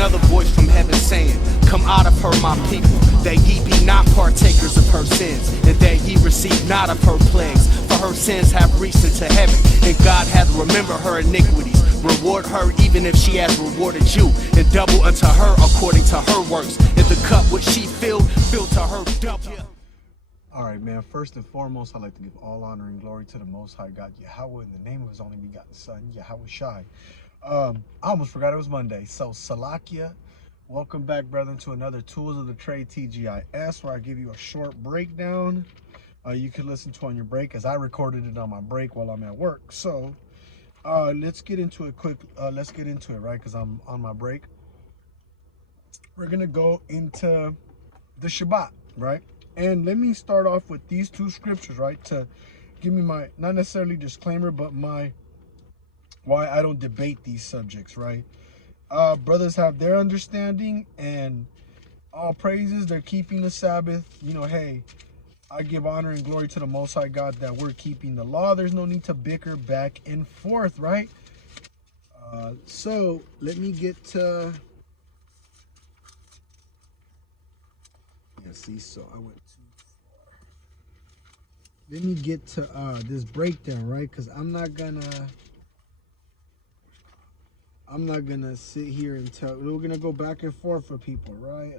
another voice from heaven saying, come out of her, my people, that ye be not partakers of her sins, and that ye receive not of her plagues. For her sins have reached into heaven, and God hath remembered her iniquities. Reward her even if she has rewarded you, and double unto her according to her works. And the cup which she filled to her double. All right, man. First and foremost, I'd like to give all honor and glory to the Most High God, YHWH, in the name of His only begotten Son, YHWH. I almost forgot it was Monday. So, Salakia, welcome back, brethren, to another Tools of the Trade TGIS, where I give you a short breakdown. You can listen to on your break, as I recorded it on my break while I'm at work. So, let's get into it quick. Let's get into it, right? Because I'm on my break. We're gonna go into the Shabbat, right? And let me start off with these two scriptures, right? To give me my, not necessarily disclaimer, but my, why I don't debate these subjects, right? Brothers have their understanding, and all praises, they're keeping the Sabbath. You know, hey, I give honor and glory to the Most High God that we're keeping the law. There's no need to bicker back and forth, right? So let me get to, yeah, see, so I went too far. Let me get to this breakdown, right? Because I'm not gonna sit here and tell. We're gonna go back and forth for people, right?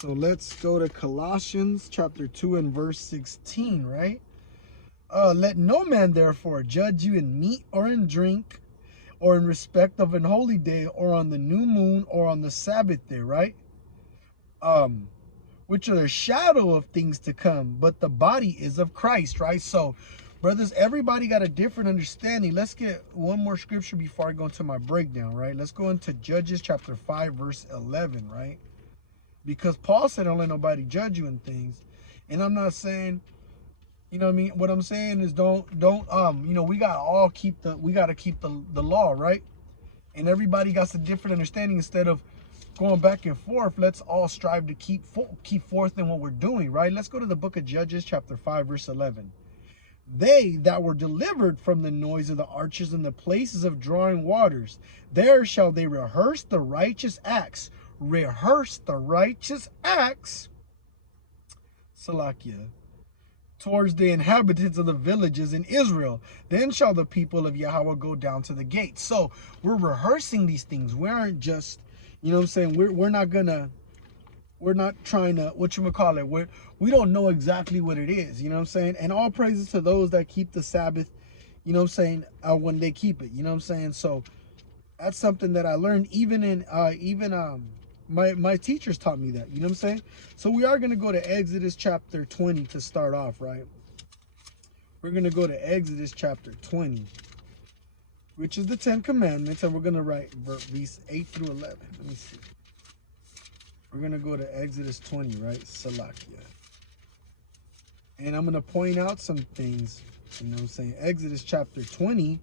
So let's go to Colossians chapter 2 and verse 16, right? Let no man therefore judge you in meat or in drink, or in respect of an holy day, or on the new moon, or on the Sabbath day, right? Which are a shadow of things to come, but the body is of Christ, right? So, brothers, everybody got a different understanding. Let's get one more scripture before I go into my breakdown, right? Let's go into Judges chapter 5, verse 11, right? Because Paul said, don't let nobody judge you in things. And I'm not saying, you know what I mean? What I'm saying is don't, you know, we gotta keep the law, right? And everybody got a different understanding. Instead of going back and forth, let's all strive to keep forth in what we're doing, right? Let's go to the book of Judges chapter 5, verse 11. They that were delivered from the noise of the archers and the places of drawing waters, there shall they rehearse the righteous acts. Rehearse the righteous acts, Salakia, towards the inhabitants of the villages in Israel. Then shall the people of YHWH go down to the gates. So we're rehearsing these things. We aren't just, you know what I'm saying, we're not trying to, we don't know exactly what it is, you know what I'm saying? And all praises to those that keep the Sabbath, you know what I'm saying, when they keep it, you know what I'm saying? So that's something that I learned my teachers taught me that, you know what I'm saying? So we are going to go to Exodus chapter 20 to start off, right? We're going to go to Exodus chapter 20, which is the 10 commandments, and we're going to write verse 8 through 11. Let me see. We're going to go to Exodus 20, right? Salakia. And I'm going to point out some things, you know what I'm saying? Exodus chapter 20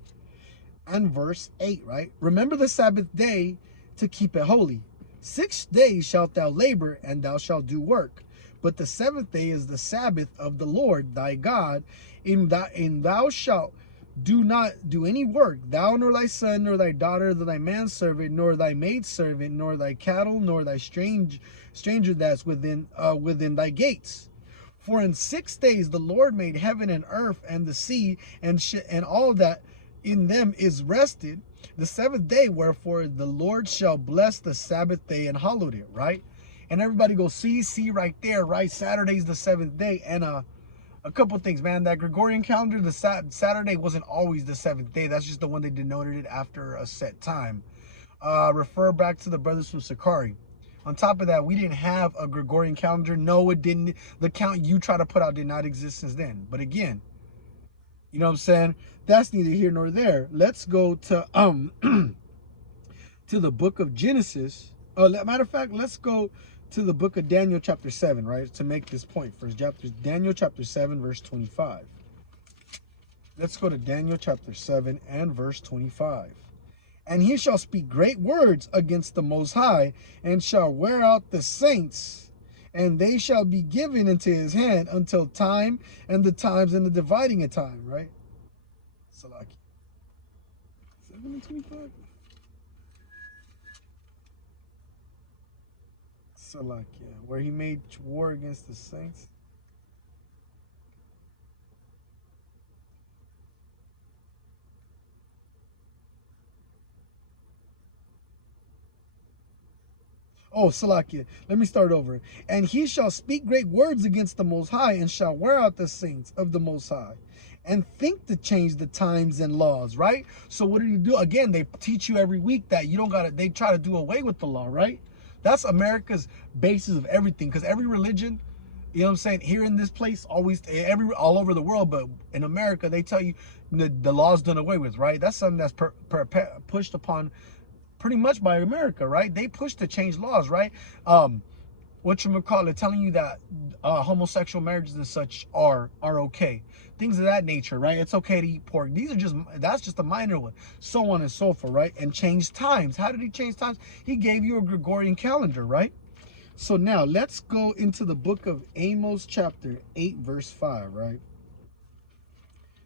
and verse 8, right? Remember the Sabbath day to keep it holy. 6 days shalt thou labor, and thou shalt do work. But the seventh day is the Sabbath of the Lord thy God. In thou shalt do not do any work, thou nor thy son, nor thy daughter, nor thy manservant, nor thy maidservant, nor thy cattle, nor thy stranger that's within thy gates. For in 6 days the Lord made heaven and earth and the sea and all that in them is rested. The seventh day, wherefore the Lord shall bless the Sabbath day and hallowed it, right? And everybody go see right there, right? Saturday's the seventh day. And a couple things, man. That Gregorian calendar, the Saturday wasn't always the seventh day. That's just the one they denoted it after a set time. Refer back to the brothers from Sakari. On top of that, we didn't have a Gregorian calendar. No, it didn't. The count you try to put out did not exist since then. But again, you know what I'm saying? That's neither here nor there. Let's go to to the book of Genesis. Matter of fact, let's go to the book of Daniel chapter 7, right? To make this point. First chapter, Daniel chapter 7, verse 25. Let's go to Daniel chapter 7 and verse 25. And he shall speak great words against the Most High, and shall wear out the saints, and they shall be given into his hand until time and the times and the dividing of time, right? Salaki. 7 and 25. Salakia, where he made war against the saints. Oh, Salakia, let me start over. And he shall speak great words against the Most High, and shall wear out the saints of the Most High, and think to change the times and laws, right? So what do? Again, they teach you every week that you don't gotta, they try to do away with the law, right? That's America's basis of everything, because every religion, you know what I'm saying, here in this place, always, all over the world, but in America, they tell you the law's done away with, right? That's something that's pushed upon pretty much by America, right? They push to change laws, right? Whatchamacallit, telling you that homosexual marriages and such are okay. Things of that nature, right? It's okay to eat pork. That's just a minor one. So on and so forth, right? And change times. How did he change times? He gave you a Gregorian calendar, right? So now let's go into the book of Amos chapter 8 verse 5, right?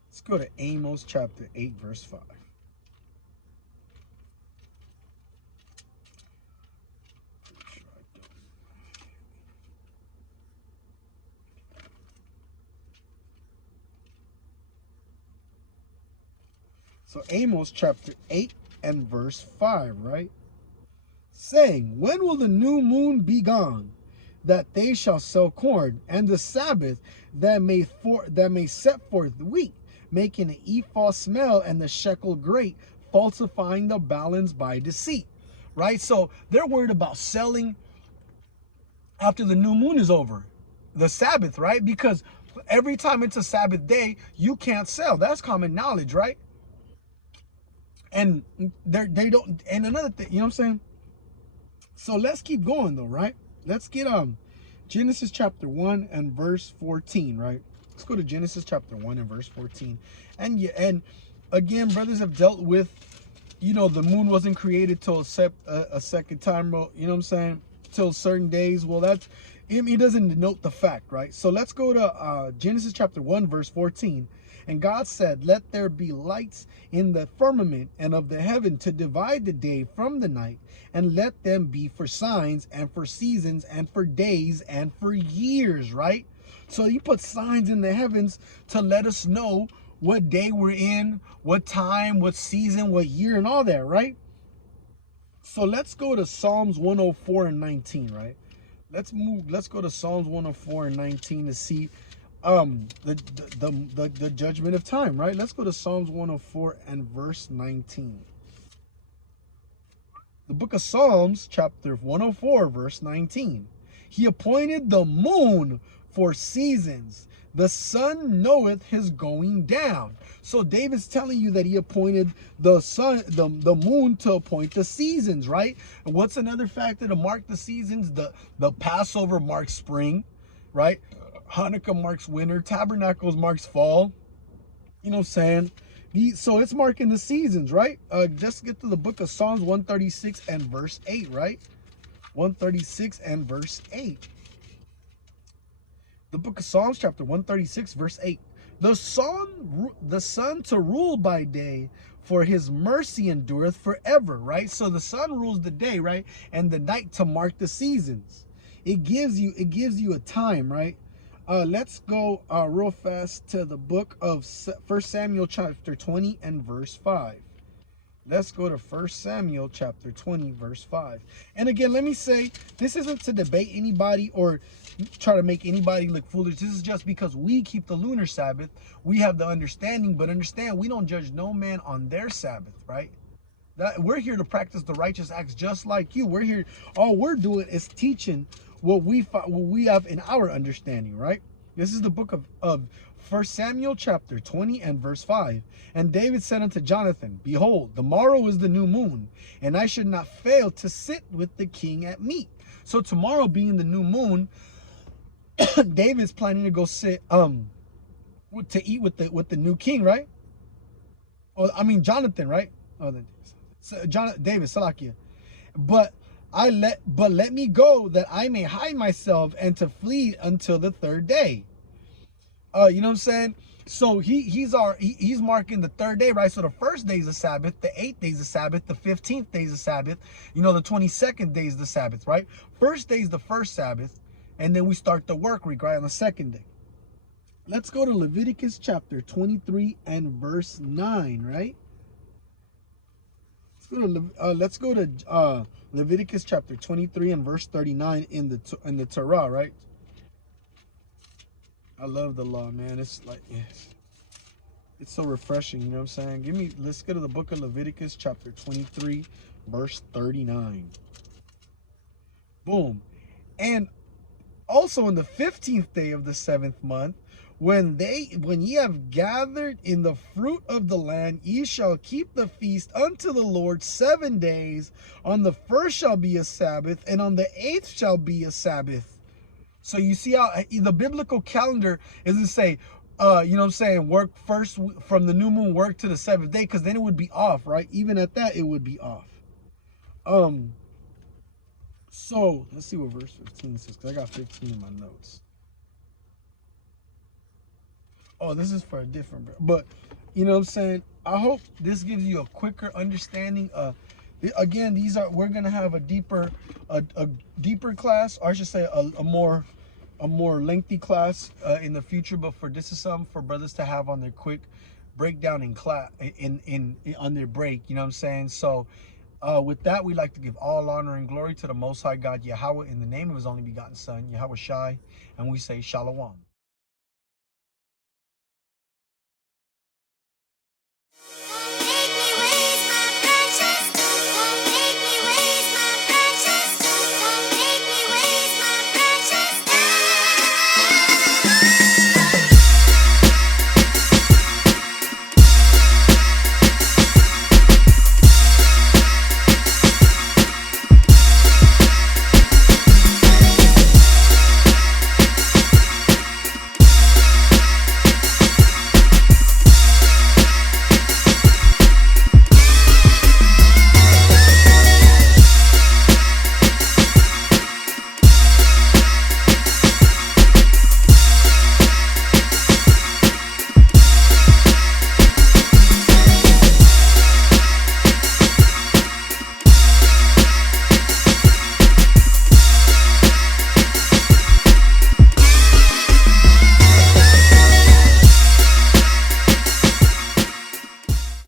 Let's go to Amos chapter 8 verse 5. So Amos chapter 8 and verse 5, right? Saying, when will the new moon be gone, that they shall sell corn, and the Sabbath that may set forth wheat, making an ephah smell, and the shekel great, falsifying the balance by deceit, right? So they're worried about selling after the new moon is over, the Sabbath, right? Because every time it's a Sabbath day, you can't sell. That's common knowledge, right? And they don't, and another thing, you know what I'm saying? So let's keep going though, right? Let's get Genesis chapter 1 and verse 14, right? Let's go to Genesis chapter 1 and verse 14. And again, brothers have dealt with, you know, the moon wasn't created till a second time, you know what I'm saying? Till certain days. Well, that's, it doesn't denote the fact, right? So let's go to Genesis chapter 1 verse 14. And God said, let there be lights in the firmament and of the heaven to divide the day from the night, and let them be for signs and for seasons and for days and for years, right? So you put signs in the heavens to let us know what day we're in, what time, what season, what year, and all that, right? So let's go to Psalms 104 and 19, right? Let's go to Psalms 104 and 19 to see the judgment of time, right? Let's go to Psalms 104 and verse 19. The book of Psalms, chapter 104, verse 19. He appointed the moon for seasons. The sun knoweth his going down. So David's telling you that he appointed the sun, the moon, to appoint the seasons, right? And what's another factor to mark the seasons? The Passover marks spring, right? Hanukkah marks winter. Tabernacles marks fall. You know what I'm saying? So it's marking the seasons, right? Just get to the book of Psalms 136 and verse 8, right? 136 and verse 8. The book of Psalms, chapter 136, verse 8. The sun to rule by day, for his mercy endureth forever, right? So the sun rules the day, right? And the night to mark the seasons. It gives you a time, right? Let's go real fast to the book of 1 Samuel chapter 20 and verse 5. Let's go to 1 Samuel chapter 20 verse 5. And again, let me say, this isn't to debate anybody or try to make anybody look foolish. This is just because we keep the lunar Sabbath. We have the understanding, but understand, we don't judge no man on their Sabbath, right? We're here to practice the righteous acts just like you. We're here, all we're doing is teaching what we have in our understanding, right? This is the book of 1 Samuel chapter 20 and verse 5. And David said unto Jonathan, behold, the morrow is the new moon, and I should not fail to sit with the king at meat. So tomorrow being the new moon, David's planning to go sit to eat with the new king, right? Oh, I mean Jonathan, right? Oh, David, Salakia. But let me go that I may hide myself and to flee until the third day. You know what I'm saying? So he's marking the third day, right? So the first day is the Sabbath, the 8th day is the Sabbath, the 15th day is the Sabbath, you know, the 22nd day is the Sabbath, right? First day is the first Sabbath, and then we start the work week, right, on the second day. Let's go to Leviticus chapter 23 and verse 9, right? Let's go to Leviticus chapter 23 and verse 39 in the Torah, right? I love the law, man. It's like, it's so refreshing, you know what I'm saying? Let's go to the book of Leviticus chapter 23 verse 39. Boom. And also in the 15th day of the 7th month, when ye have gathered in the fruit of the land, ye shall keep the feast unto the Lord 7 days. On the first shall be a Sabbath, and on the 8th shall be a Sabbath. So you see how the biblical calendar isn't say, you know what I'm saying, work first from the new moon, work to the 7th day, because then it would be off, right? Even at that, it would be off. So let's see what verse 15 says, because I got 15 in my notes. Oh, this is for a different, but you know what I'm saying? I hope this gives you a quicker understanding. Again, we're gonna have a deeper class, or I should say a more lengthy class in the future. But this is something for brothers to have on their quick breakdown in class on their break. You know what I'm saying? So with that, we like to give all honor and glory to the Most High God YHWH in the name of His only begotten Son YHWH, and we say Shalom.